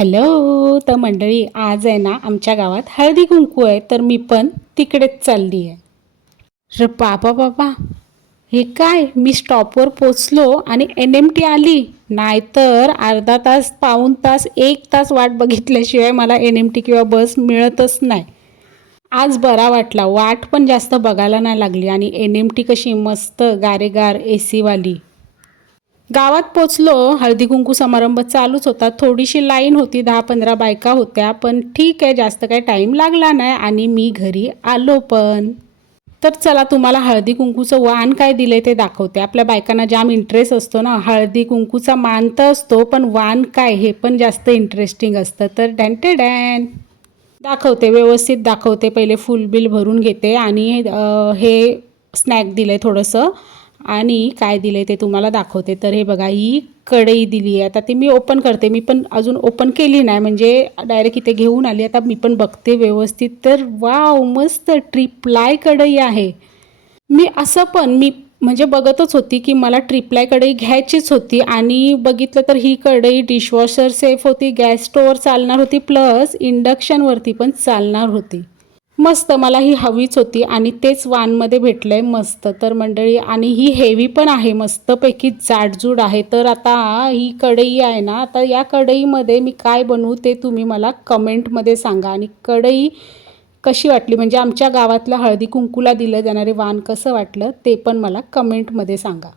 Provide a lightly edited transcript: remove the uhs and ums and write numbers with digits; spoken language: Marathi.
हॅलो. तर मंडळी, आज आहे ना आमच्या गावात हळदी कुंकू आहे, तर मी पण तिकडेच चालली आहे. रे बाबा बाबा, हे काय, मी स्टॉपवर पोचलो आणि NMT आली. नाहीतर अर्धा तास, पाऊण तास, 1 तास वाट बघितल्याशिवाय मला NMT किंवा बस मिळतच नाही. आज बरा वाटला, वाट पण जास्त बघायला नाही लागली आणि NMT कशी मस्त गारेगार AC वाली. गावात पोचलो, हळदी कुंकू समारंभ चालूच होता. थोडीशी लाईन होती, 10-15 बायका होत्या, पण ठीक आहे, जास्त काही टाईम लागला नाही आणि मी घरी आलो पण. तर चला तुम्हाला हळदी कुंकूचं वाण काय दिलं ते दाखवते. आपल्या बायकांना जाम इंटरेस्ट असतो ना, हळदी कुंकूचा मान तर असतो, पण वाण काय हे पण जास्त इंटरेस्टिंग असतं. तर डॅन्टे डॅन दाखवते, व्यवस्थित दाखवते. पहिले फुल बिल भरून घेते आणि हे स्नॅक दिलं आहे थोडंसं आणि काय दिलं आहे ते तुम्हाला दाखवते. तर हे बघा, ही कढई दिली आहे. आता ती मी ओपन करते. मी पण अजून ओपन केली नाही, म्हणजे डायरेक्ट इथे घेऊन आली. आता मी पण बघते व्यवस्थित. तर वाव, मस्त ट्रिप्लाय कढई आहे. मी असं पण म्हणजे बघतच होती की मला ट्रिप्लाय कढई घ्यायचीच होती आणि बघितलं तर ही कढई डिशवॉशर सेफ होती, गॅस स्टोअर चालणार होती, प्लस इंडक्शनवरती पण चालणार होती. मस्त, मला ही हवीच होती आणि तेच वाणमध्ये भेटलं आहे. मस्त. तर मंडळी, आणि ही हेवी पण आहे, मस्तपैकी जाडजूड आहे. तर आता ही कढई आहे ना, आता या कढईमध्ये मी काय बनवू ते तुम्ही मला कमेंटमध्ये सांगा. आणि कढई कशी वाटली, म्हणजे आमच्या गावातल्या हळदी कुंकूला दिलं जाणारे वाण कसं वाटलं ते पण मला कमेंटमध्ये सांगा.